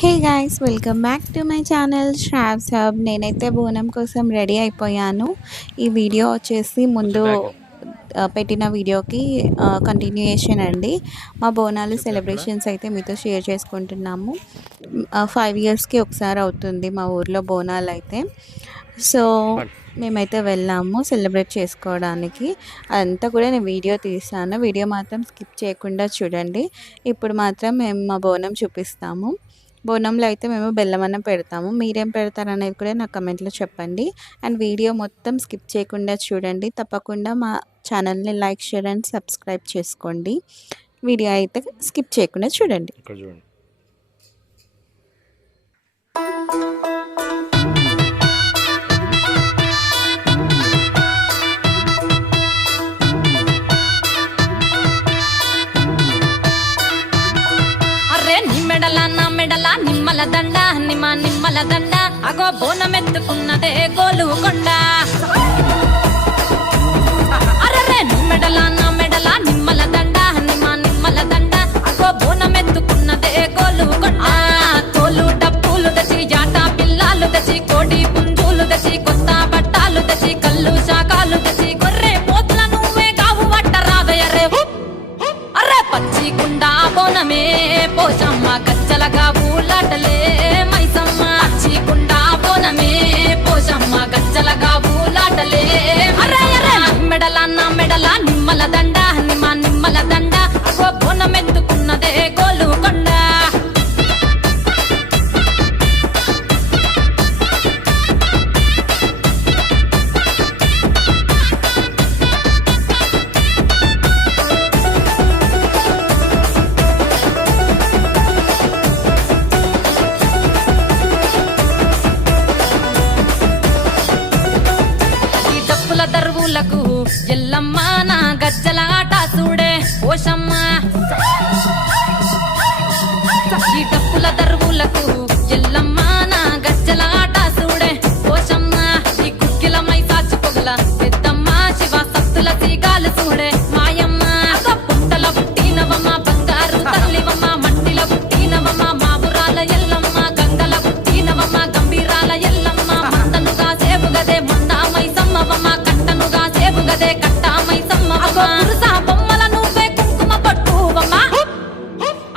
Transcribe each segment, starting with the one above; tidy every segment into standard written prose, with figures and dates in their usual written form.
Hey guys, welcome back to my channel Shravs hub. నేనైతే బోనం కోసం రెడీ అయిపోయాను. ఈ వీడియో వచ్చేసి ముందు పెట్టిన వీడియోకి కంటిన్యూయేషన్ అండి. మా బోనాలు సెలబ్రేషన్స్ అయితే మీతో షేర్ చేసుకుంటున్నాము. 5 ఇయర్స్కి ఒకసారి అవుతుంది మా ఊర్లో బోనాలు అయితే. సో మేమైతే వెళ్ళాము సెలబ్రేట్ చేసుకోవడానికి. అదంతా కూడా నేను వీడియో తీసాను. వీడియో మాత్రం స్కిప్ చేయకుండా చూడండి. ఇప్పుడు మాత్రం మేము మా బోనం చూపిస్తాము. బోనంలో అయితే మేము బెల్లమన్నం పెడతాము. మీరేం పెడతారనేది కూడా నాకు కమెంట్లో చెప్పండి. అండ్ వీడియో మొత్తం స్కిప్ చేయకుండా చూడండి. తప్పకుండా మా ఛానల్ని లైక్, షేర్ అండ్ సబ్స్క్రైబ్ చేసుకోండి. వీడియో అయితే స్కిప్ చేయకుండా చూడండి. మెడల నిమ్మల దండ నిమ్మల దండ అగో బోనమెత్తుకున్నదే గోలుకొండ. అరే మెడల నిమ్మల దండ నిమ్మల దండ అగో బోనమెత్తుకున్నదే గోలుకొండ. తోలు డప్పులు తెచ్చి జాట పిల్లాలు తెచ్చి కోడి పుంజులు తెచ్చి కొత్త బట్టాలు తెచ్చి కళ్ళు శాకాలు తెచ్చి గొర్రె పోతుల నువ్వే కావు వట్ట రాదయరే. అరే పచ్చికుండ బోనమే పోషమ్మ గజ్జలగా ఊలాటలే మైసమ్మ. పచ్చికుండ బోనమే పోషమ్మ గజ్జలగా ఊలాటలే. అరే మెడల నిమ్మల దండ నిమ్మల దండ అగో బోనమెత్తుకున్నదే గోలుకొండ. దరువులకు ఎల్లమ్మ నా గజ్జల ఆట చూడే పోషమ్మ. ఈ డప్పుల దరువులకు ఎల్లమ్మ నా గజ్జల ఆట చూడే పోషమ్మ. ఈ కుక్కిల మై సాచి పొగల పెద్దమ్మ శివ సత్తుల సీగాలు చూడే మాయమ్మ. పుట్టల పుట్టినవమ్మ బంగారు తల్లివమ్మ మంటిల పుట్టినవమ్మ మాబురాల ఎల్లమ్మ. గంగల పుట్టినవమ్మ గంభీరాల ఎల్లమ్మ. మందనుగా సేపుగదే మందామై సమ్మవమ్మ గదే కట్టామై సమ్మవమ్మ. పురుసా బొమ్మల నువ్వే కుంకుమ పట్టువమ్మ.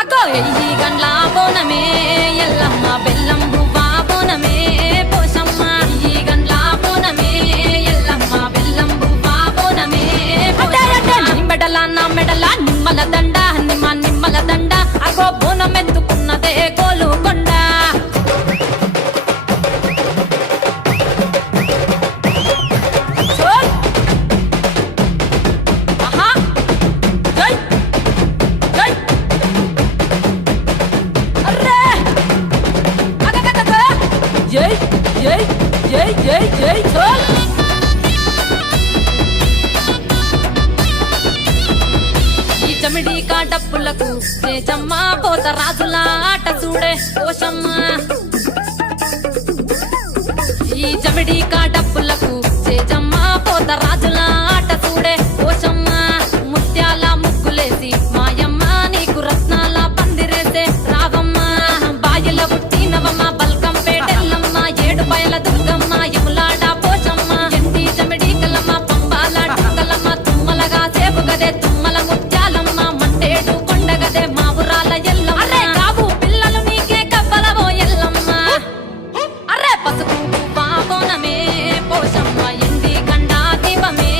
అగో ఎయ్యి గండ్ల బోనమే ఎల్లమ్మ బెల్లం బువ్వా బోనమే పోషమ్మ. ఎయ్యి గండ్ల బోనమే ఎల్లమ్మ బెల్లం బువ్వా బోనమే. మెడల నిమ్మల దండ నిమ్మల దండ అగో బోనమెత్తుకున్నదే గోలుకొండ. ఈ చమిడి కాటప్పులకు చేజమ్మ పోత రాజుల ఆట చూడే పోషమ్మ. ఈ చమిడి కాటప్పులకు చేజమ్మ పోత రాజుల ఆట చూడే పోషమ్మ. ముత్యాల ముగ్గులేసి మాయమ్మ నీకు రత్నాల పందిరేసే రావమ్మ. బాయిల పుట్టినవమ్మ బల్కం పేటెల్లమ్మ ఏడు బయల దుర్గమ్మ యములాడ పోషమ్మ. ఎండి చమిడి కలమ్మ పంబాల డుక్కలమ్మ తుమ్మలగా సేపుగదే తుమ్మల ముత్యాలమ్మ. మంటేడు కొండగదే మావురాల ఎల్లమ్మ. అరే కావు పిల్లలు నీకే కవ్వలవో ఎల్లమ్మ. అరే పసుపు బోనమే పోషమ్మ ఎండి గండా దీపమే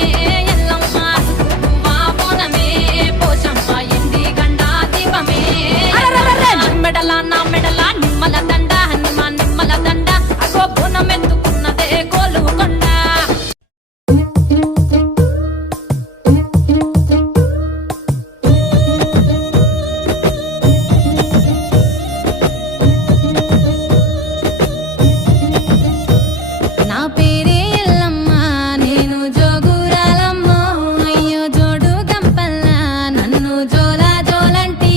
ఎల్లమ్మ. పసుపు బోనమే పోషమ్మ ఎండి గండా దీపమే. మెడల నిమ్మల దండ నిమ్మల దండ అగో బోనమెత్తుకున్నదే గోలుకొండ. నా పేరే ఎల్లమ్మ నేను జోగురాలమ్మ. అయ్యో జోడు గంపల్లా నన్ను జోలా జోలంటి.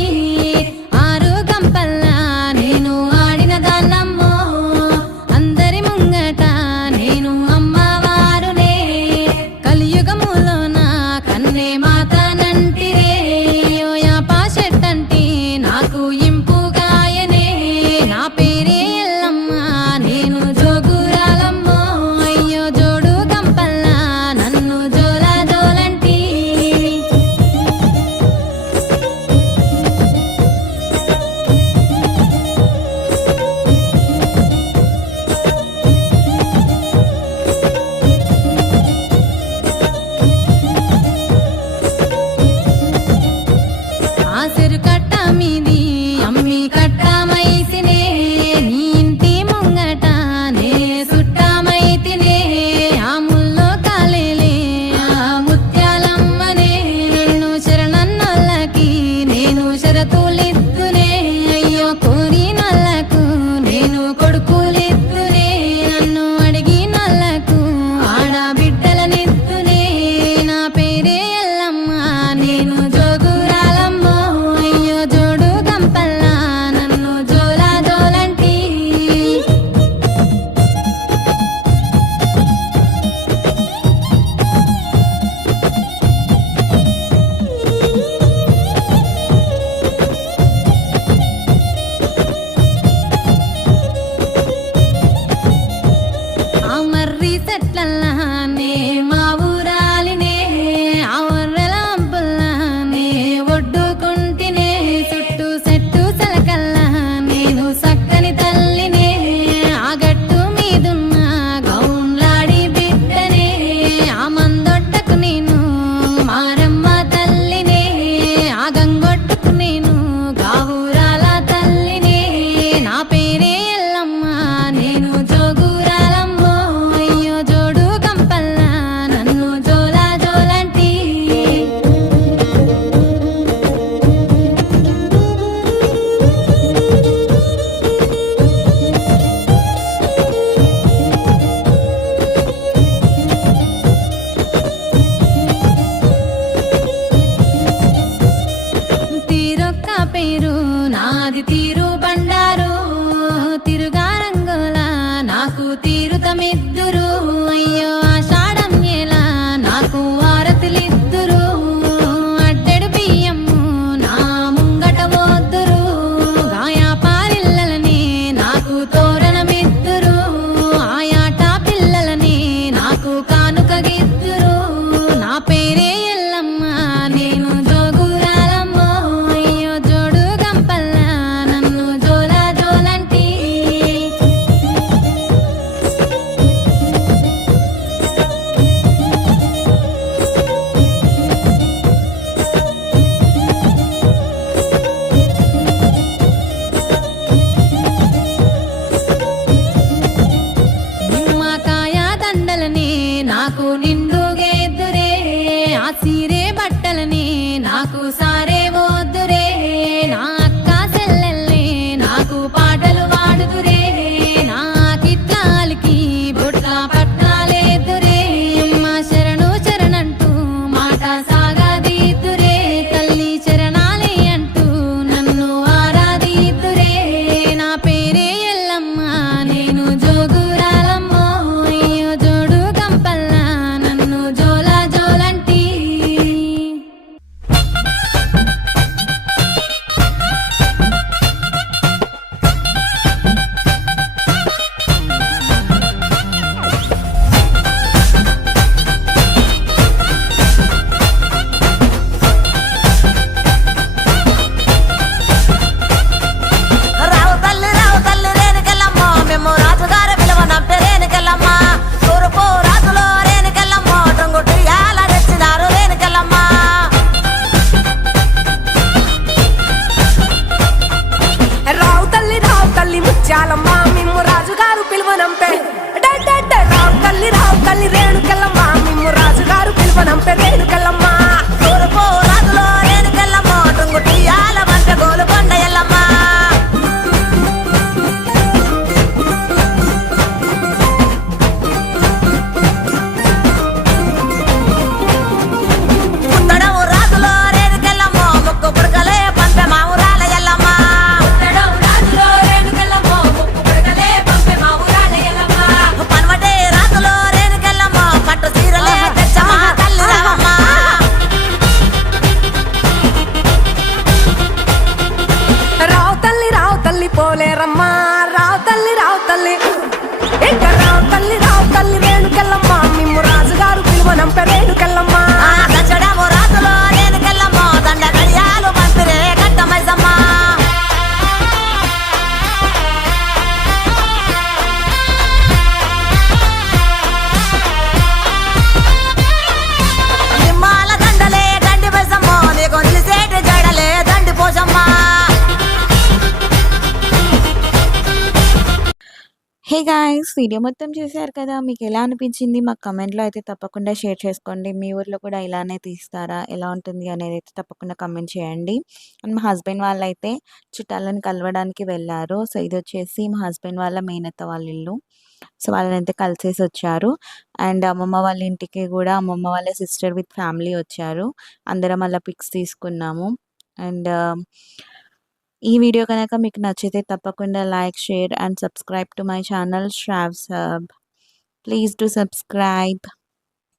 6 గంపల్లా నా పేరే ఎల్లమ్మ నేను జోగురాలమ్మో అయ్యో జోడు గంపల్లా నన్ను జోలా జోలంటి తీరొక్క పేరు నాది తీరు బండారు తిరుగా రంగుల నాకు తీరుతమిద్దురు అయ్యో ఆషాఢం ఎలా నాకు ఆరతులిద్దురు అడ్డెడు బియ్యము నా ముంగట వద్దురు గాయా పారిల్లలని నాకు తోరణమిద్దురు ఆయాట పిల్లలని నాకు కానుకగిద్దురు నా పేరే ఎల్లమ్మ నేను జోగురాలమ్మో అయ్యో జోడు గంపల్లా నన్ను జోలా జోలంటి నిమ్మకాయ దండలని నాకు నిండుగేద్దురే ఆ సీరే బట్టలని నాకు సారే వద్దురే నా అక్క చెల్లెల్ని నాకు పాటలు వాడుదురే నా కిట్లాలకి బొట్ల పట్టాలేదురే అమ్మ శరణు చరణంటూ మాట సాగదీద్దురే తల్లి చరణాలే అంటూ నన్ను ఆరాధిద్దురే నా పేరే ఎల్లమ్మ నేను జోగురాలమ్మో అయ్యో జోడు గంపల్లా నన్ను జోలా జోలంటి రావు తల్లి రేణుకెళ్ళమ్మో మేము రాజుగారి పిలువనంటే రేణుకెళ్ళమ్మ తూర్పు రాజులో రేణుకెళ్ళమ్మో టొంగుటి యాల తెచ్చినారు రేణుకెళ్ళమ్మ రావు తల్లి ముత్యాలమ్మ మిమ్ము రాజుగారు పిలువనంపే రావు తల్లి రేణుకెళ్ళమ్మ మిమ్ము రాజుగారు పిలువనంపే రేణుకెళ్ళమ్మ తూర్పు రాజులో రేణుకెళ్ళమ్మో టొంగుటి యాల మంట గోలుకొండ ఎల్లమ్మ పుత్తడము రాజులో రేణుకెళ్ళమ్మో ముక్కు పుడకలే పంపె మా ఊరాల ఎల్లమ్మ పన్వటే రాజులో రేణుకెళ్ళమ్మో పట్టు చీరలే తెచ్చమా తల్లి రావమ్మ రావు తల్లి పోలేరమ్మ రావు తల్లి ఇంకా రావు తల్లి రేణుకెళ్ళమ్మ మిమ్ము రాజుగారు పిలువనంపే రేణుకెళ్ళమ్మ ఆ గచ్చడము రాజులో రేణుకెళ్ళమ్మో దండ గడియాలు పంపిరే కట్టమైసమ్మ నిమ్మాల దండలే దండి మైసమ్మో నీకు నిలిసేటి జడలే దండి పోసమ్మ హే గాయ్స్, వీడియో మొత్తం చూశారు కదా. మీకు ఎలా అనిపించింది మాకు కమెంట్లో అయితే తప్పకుండా షేర్ చేసుకోండి. మీ ఊర్లో కూడా ఇలానే తీస్తారా, ఎలా ఉంటుంది అనేది అయితే తప్పకుండా కమెంట్ చేయండి. అండ్ మా హస్బెండ్ వాళ్ళు అయితే చుట్టాలను కలవడానికి వెళ్ళారు. సో ఇది వచ్చేసి మా హస్బెండ్ వాళ్ళ మేనత్త వాళ్ళ ఇల్లు. సో వాళ్ళని అయితే కలిసేసి వచ్చారు. అండ్ అమ్మమ్మ వాళ్ళ ఇంటికి కూడా అమ్మమ్మ వాళ్ళ సిస్టర్ విత్ ఫ్యామిలీ వచ్చారు. అందరం అలా పిక్స్ తీసుకున్నాము. అండ్ ఈ వీడియో కనుక మీకు నచ్చితే తప్పకుండా like, share and subscribe to my channel Shravs hub. Please do subscribe.